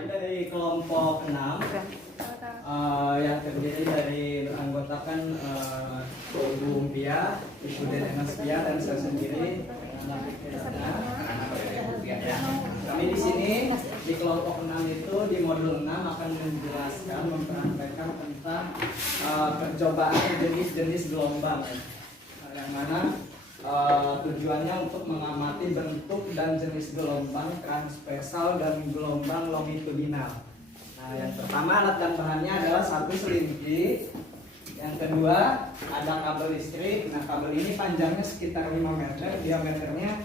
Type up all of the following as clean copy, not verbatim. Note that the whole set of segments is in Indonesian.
Jadi dari kelompok 6 yang terdiri dari beranggotakan Bu Umpia, Ibu Denaspia dan saya sendiri. Kami di sini di kelompok 6 itu di modul 6 akan menjelaskan, mempraktekkan tentang percobaan jenis-jenis gelombang, yang mana tujuannya untuk mengamati bentuk dan jenis gelombang transversal dan gelombang longitudinal. Nah, yang pertama alat dan bahannya adalah satu selimpi, yang kedua ada kabel listrik. Nah, kabel ini panjangnya sekitar 5 meter, diameternya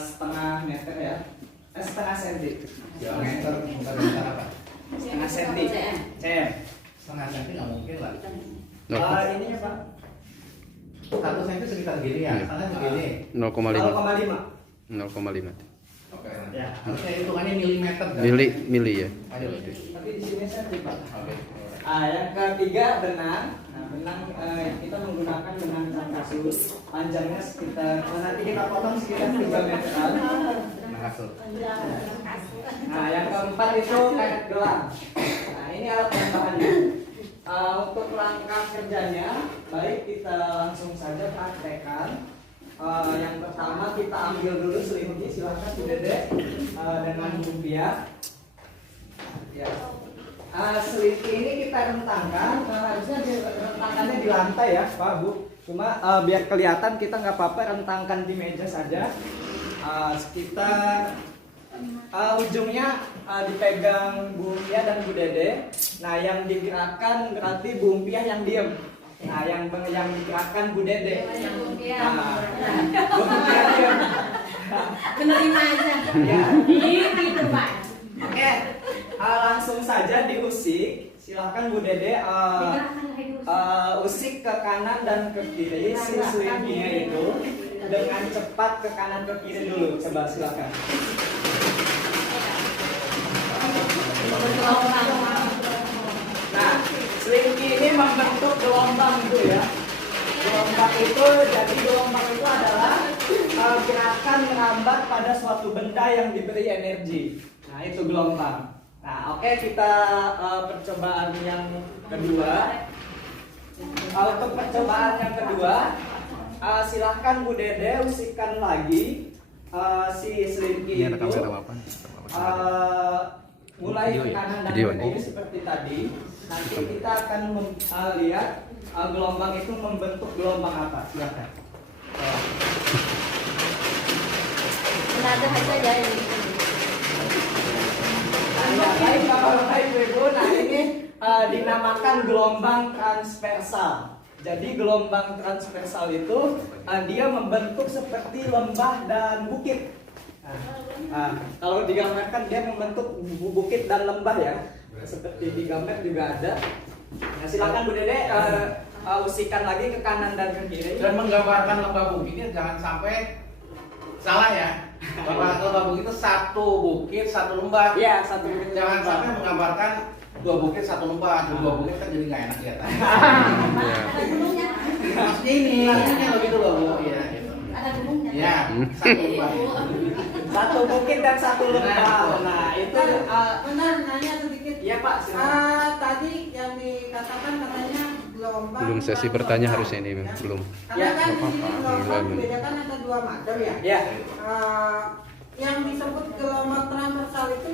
setengah meter ya, setengah senti. Diameter bukan meter apa? Setengah senti. cm. Setengah senti nggak mungkin lah. Ini ya Pak. 1 senti sekitar gini ya, karena segini. 0,5. 0,5. Oke. Ya. Harusnya hitungannya milimeter. Kan? Mili ya. Ayo. Tapi di sini senti Pak. Oke. Yang ketiga benang. Nah, benang kita menggunakan benang kasus, panjangnya sekitar nanti kita potong sekitar 3 meteran. Makasih. Nah, yang keempat itu karet gelang. Nah, ini alat dan bahannya. Untuk langkah kerjanya, baik kita langsung saja praktekkan. Yang pertama kita ambil dulu selimpi, silahkan Bu Dede dengan Bu Umpia. Ya. Selimpi ini kita rentangkan, harusnya rentangkannya di lantai ya Pak Bu. Cuma biar kelihatan kita nggak apa-apa rentangkan di meja saja. Sekitar ujungnya dipegang Bu Umpia dan Bu Dede. Nah, yang digerakkan berarti Bu Umpia yang diem. Nah, yang digerakkan Bu Dede. Nah, Bu Umpia diem. Menerima aja. Ya. Gitu Pak. Oke, langsung saja diusik. Silahkan Bu Dede usik ke kanan dan ke kiri si selimpinya itu dengan cepat ke kanan ke kiri dulu. Coba silakan. Nah, selimpi ini membentuk gelombang itu ya. Gelombang itu, jadi gelombang itu adalah gerakan merambat pada suatu benda yang diberi energi. Nah, itu gelombang. Nah, oke, kita percobaan yang kedua. Untuk percobaan yang kedua, silahkan Bu Dede usikkan lagi si selimpi itu. Mulai ke kanan dan ke kiri seperti tadi. Nanti kita akan lihat gelombang itu membentuk gelombang apa. Silakan. Nada aja ya ini. Nah, baik Bapak Ibu. Nah, ini dinamakan gelombang transversal. Jadi gelombang transversal itu dia membentuk seperti lembah dan bukit. Nah, kalau digambarkan dia membentuk bukit dan lembah ya, seperti di gambar juga ada. Nah, silakan Bu Dede usikan lagi ke kanan dan ke kiri. Dan menggambarkan lembah bukitnya jangan sampai salah ya. Bahwa lembah bukit itu satu bukit satu lembah. Iya, satu bukit. Jangan sampai menggambarkan 2 bukit 1 lembah. 2 bukit kan jadi nggak enak kelihatan. Ada gunungnya. Maksudnya ini, maksudnya begitu loh Bu. Iya. Gitu. Ada gunungnya. Ya, 1 lembah. Satu bukit dan satu lembah. Nah, itu Benar, nanya sedikit. iya Pak. Silakan. Tadi yang dikatakan katanya gelombang. Belum sesi bertanya harusnya ini belum. Karena kan di sini Iya, gelombang iya. dibedakan ada 2 macam ya. Ya. Yang disebut gelombang transversal itu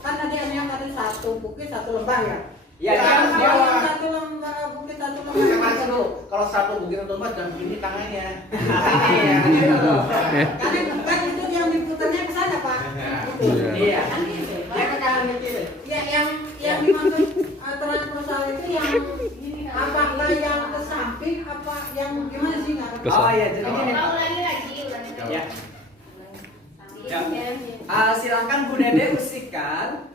kan ada yang tadi 1 bukit 1 lembah ya. Ya, Yang dia yang 1 lembah bukit 1 lembah. Jangan dulu. Kalau 1 bukit 1 lembah jangan begini tangannya. Iya, gitu. Kan itu yang diputarnya ke sana Pak. Gitu. Iya. Kan gitu. Dia ke kanan ke kiri. Ya yang dimaksud transversal itu yang apakah yang ke samping apa yang gimana sih nggak? Ke Oh iya, jadi gini Pak. Ulangi lagi. Ya. Silakan Bu Dede usikan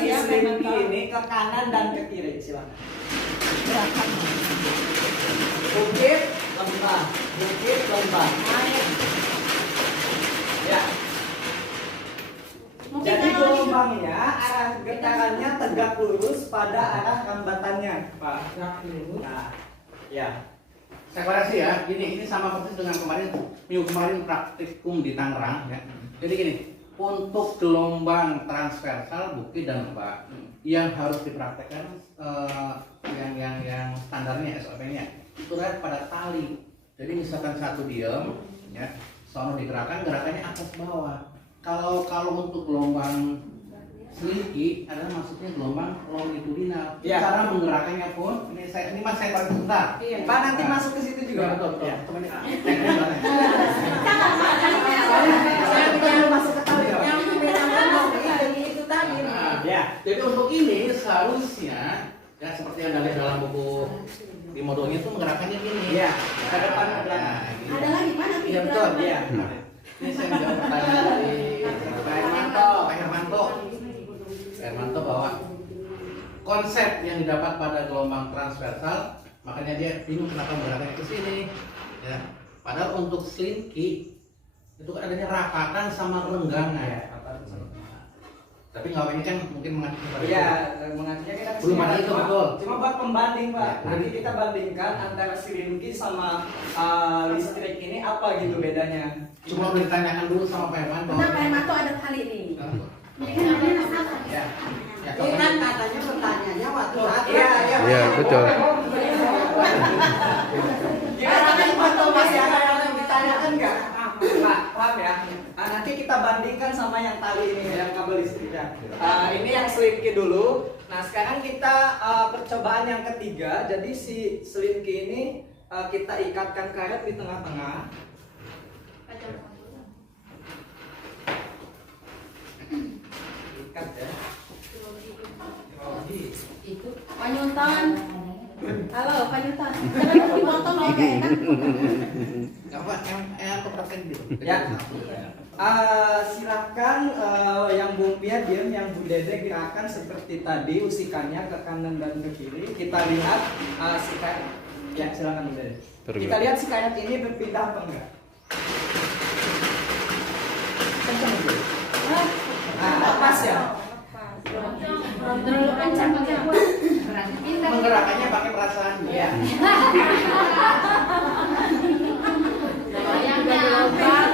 si selimpi ini ke kanan dan ke kiri. Silakan. Bukit lembah, bukit lembah. Ya. Jadi gelombangnya arah getarannya tegak lurus pada arah rambatannya, Pak. Nah, ya. Saya koreksi ya, ini sama persis dengan kemarin minggu kemarin praktikum di Tangerang ya. Jadi gini, untuk gelombang transversal bukit dan lembah yang harus dipraktekkan yang standarnya SOP-nya itu pada tali. Jadi misalkan satu diem, ya, sono digerakkan, gerakannya atas bawah. Kalau untuk gelombang seliki adalah maksudnya gelombang longitudinal. Ya. Cara menggerakkannya pun ini mas saya tarik sebentar. Pak nanti masuk ke situ juga. Betul. Ya. Teman Saya tidak masuk ke tali. Yang membedakan longit itu tadi. Ya. Jadi untuk ini seharusnya ya seperti yang ada dalam buku di modulnya itu menggerakkannya gini. Iya, ke depan ke belakang. Ada lagi mana? Iya betul. Iya. Ini saya menjawab pertanyaan dari Pak Hermanto. Pak Hermanto bahwa konsep yang didapat pada gelombang transversal, makanya dia bingung kenapa menggerakkannya ke sini. Ya. Padahal untuk slinky itu adanya rakakan sama renggangan. Tapi nggak apa ini kan mungkin mengacu pada Iya, mengacunya kita Belum ada itu, betul. Cuma buat pembanding, Pak. Ya. Nanti kita bandingkan antara silinki sama listrik ini apa gitu bedanya. Cuma ditanyakan dulu sama Pak Hermanto. Kenapa Hermanto ada tali nih? Ini kan ada nasabah. Ya. Ya, Ini kan katanya pertanyaannya waktu saat Iya, iya. Iya, betul. Gimana kan Pak masih ada yang ditanyakan nggak? Pak, paham ya? Nanti kita bandingkan sama yang tali ini, yang kabel listriknya. Ini yang selinki dulu. Nah, sekarang kita percobaan yang ketiga. Jadi si selinki ini kita ikatkan karet di tengah-tengah. Ikat ya. Pak Nyunton. Halo Pak Nyunton. Jangan dipotong ya kayak kan. Nggak apa, yang aku praktek dulu. Ya. Silakan yang Bung Pia diam, yang Bu Dede gerakan seperti tadi, usikannya ke kanan dan ke kiri. Kita lihat si karet. Ya, silakan Bu Dede. Kita lihat si karet ini berpindah apa enggak? Kencang Bu. Lepas ya. Terlalu kencang pakai buat. Menggerakkannya pakai perasaan. Iya. Bayangnya lubang.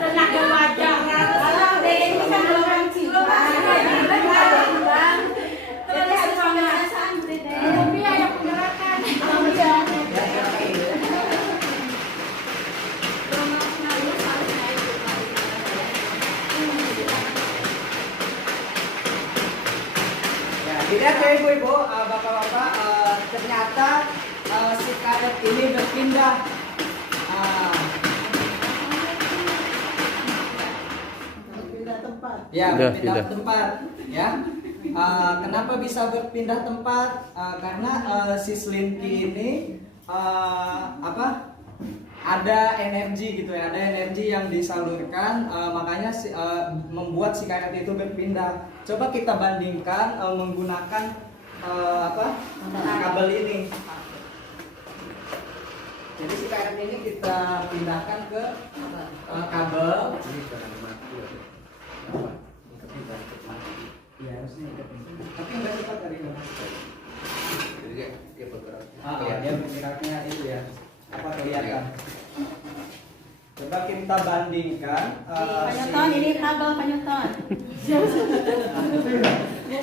Tenaga wajah. Kalau ini kan lubang cinta. Lubang. Jadi harus pakai perasaan. Tapi ada penggerakan. Ya, dilihat ya ibu-ibu, bapak-bapak, ternyata si karet ini berpindah. Pindah tempat. Ya, Pindah, berpindah pindah. tempat. Ya, kenapa bisa berpindah tempat? Karena si selinki ini ada energi gitu ya, ada energi yang disalurkan, makanya membuat si karet itu berpindah. Coba kita bandingkan menggunakan kabel ini. Jadi si karet ini kita pindahkan ke kabel. Iya, harusnya ikat ini. Tapi nggak cepat dari mana? Jadi dia bergerak. Dia bergeraknya itu ya. Apa kelihatan? Coba kita bandingkan. Pak Nyunton, ini kabel Pak Nyunton. Ya.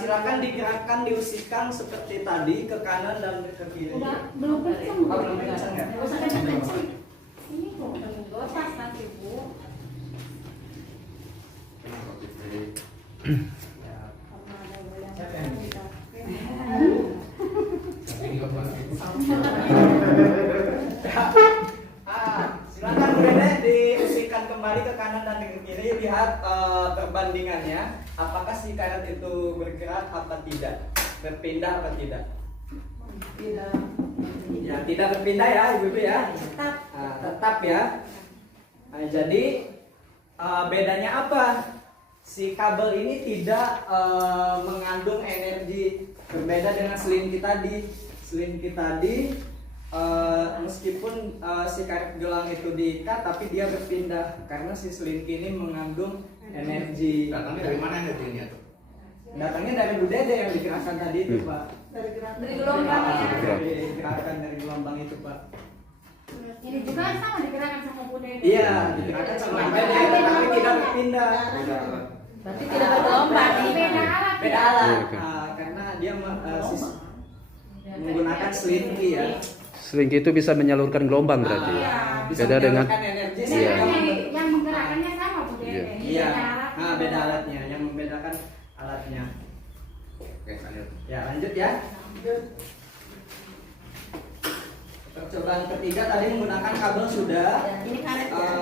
Silakan digerakkan, diusikan seperti tadi ke kanan dan ke kiri. Belum kencang. Belum kencang ya? Nggak usah kencang-kencang. Ini kok gotas nanti Bu. Silakan Bu Dede diusikan kembali ke kanan dan ke kiri, lihat perbandingannya, apakah si karet itu bergerak apa tidak, berpindah apa tidak. Tidak. Ya, tidak berpindah ya ibu-ibu ya. Tetap. Tetap ya. Jadi bedanya apa? Si kabel ini tidak mengandung energi, berbeda dengan selinki tadi. Selinki tadi meskipun si karet gelang itu diikat, tapi dia berpindah karena si selinki ini mengandung energi. Datangnya dari mana energinya tuh? Datangnya dari Bu Dede yang digerakkan tadi itu, Pak. Dari gerak. Dari gelombang ya. Digerakkan dari gelombang itu, Pak. Ini juga sama digerakkan sama Bu Dede. Iya, digerakkan sama Bu Dede, tapi tidak berpindah. Berarti tidak bergelombang. Beda alat. Beda alat. Iya, oke. Karena dia menggunakan slinky ya. Slinky itu bisa menyalurkan gelombang berarti. Iya. Bisa Beda dengan menyalurkan energi Iya. Yang menggerakkannya sama Bu Dede. Iya. Beda alat. Nah, beda alatnya, yang membedakan alatnya. Oke, lanjut. Ya, lanjut ya. Percobaan ketiga tadi menggunakan kabel sudah. Ini karet ya.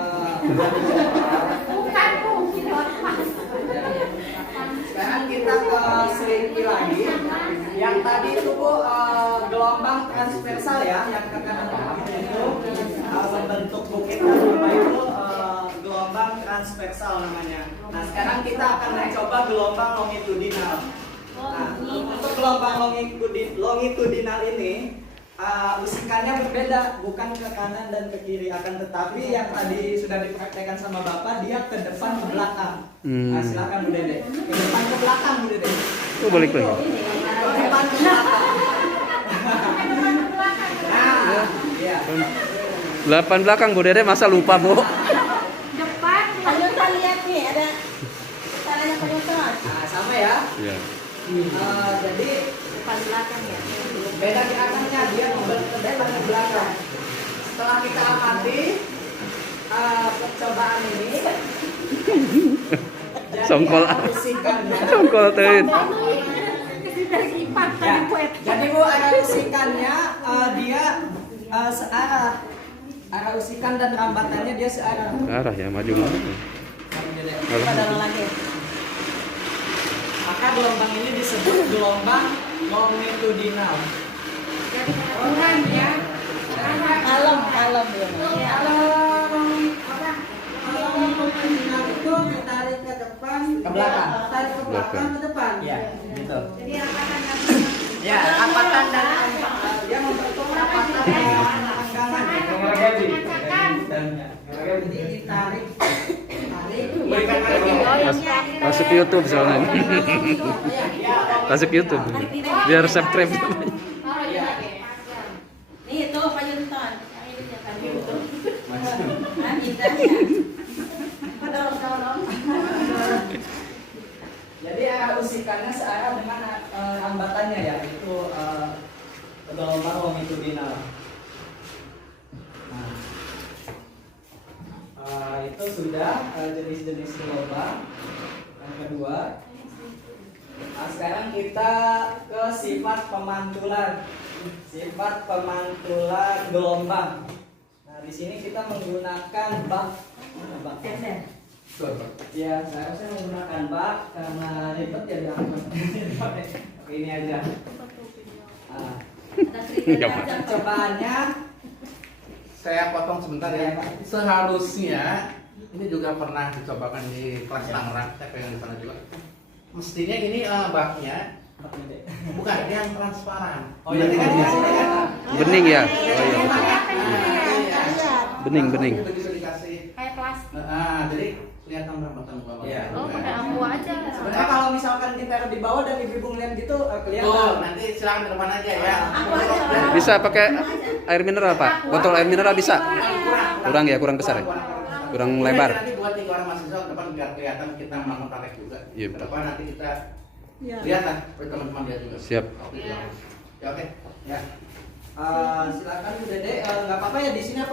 Bukan, Bu. Ini lepas. Sekarang kita ke slinky lagi. Yang tadi itu Bu gelombang transversal ya, yang ke kanan ke kiri itu membentuk bukit dan apa itu gelombang transversal namanya. Nah sekarang kita akan mencoba gelombang longitudinal. Nah untuk gelombang longitudinal ini usikannya berbeda, bukan ke kanan dan ke kiri, akan tetapi yang tadi sudah dipraktekkan sama Bapak dia ke depan ke belakang. Nah, silakan Bu Dede. Ke depan ke belakang Bu Dede. Oh, balik lagi. Ke depan ke belakang. Nah, iya. 8 belakang Bu Dede masa lupa Bu? Depan. Penyusun lihat nih ada caranya penyusun. Nah, sama ya. Iya. Jadi Depan belakang ya. beda gerakannya, dia ke depan ke belakang. Setelah kita amati percobaan ini, jadi Songkol. usikannya. Songkol tein. Dari kipas Ya, tadi buat. jadi Bu arah usikannya dia searah. Arah usikan dan rambatannya dia searah. Arah ya, maju mundur. Coba lagi. Maka gelombang ini disebut gelombang longitudinal. Kurang ya. Kalem ya. Kalau longitudinal itu ditarik ke depan, Ke belakang. tarik ke belakang ke depan. Iya, gitu. Jadi rapatan Ya, rapatan dan dia membentuk rapatan dan angkangan. Jadi ditarik, Masuk YouTube soalnya. Masuk YouTube. Biar subscribe. Nih itu penyusun. Jadi arah usikannya searah dengan rambatannya ya, itu gelombang longitudinal. Nah, itu sudah jenis-jenis gelombang. Yang kedua, nah, sekarang kita ke sifat pemantulan. Sifat pemantulan gelombang. Nah, di sini kita menggunakan bak. Ya, seharusnya menggunakan bak karena ribet ya diangkat. Oke, ini aja. Nah, percobaannya Saya potong sebentar ya. Seharusnya ini juga pernah dicobakan di kelas Tangerang. Saya pengen di sana juga. Mestinya ini baknya bukan yang transparan. Oh iya, Berarti kan di sini kan. Bening ya? Oh iya betul. Bening. Itu bisa dikasih. kayak plastik. Jadi kelihatan rambutan bawah. Iya. Oh, pakai ambu aja. Sebenarnya kalau misalkan ditaruh di bawah dan ibu-ibu ngeliat gitu kelihatan. Tuh, nanti silakan ke depan aja ya. Bisa pakai air mineral Pak? Botol air mineral bisa? Kurang ya, kurang besar ya? Kurang lebar. Nanti buat 3 orang mahasiswa ke depan biar kelihatan kita melakukan praktek juga. Iya, Ke depan nanti kita Iya. lihat lah, biar teman-teman lihat juga. Siap. Oke. Ya oke. Ya. Silakan Bu Dede, nggak apa-apa ya di sini apa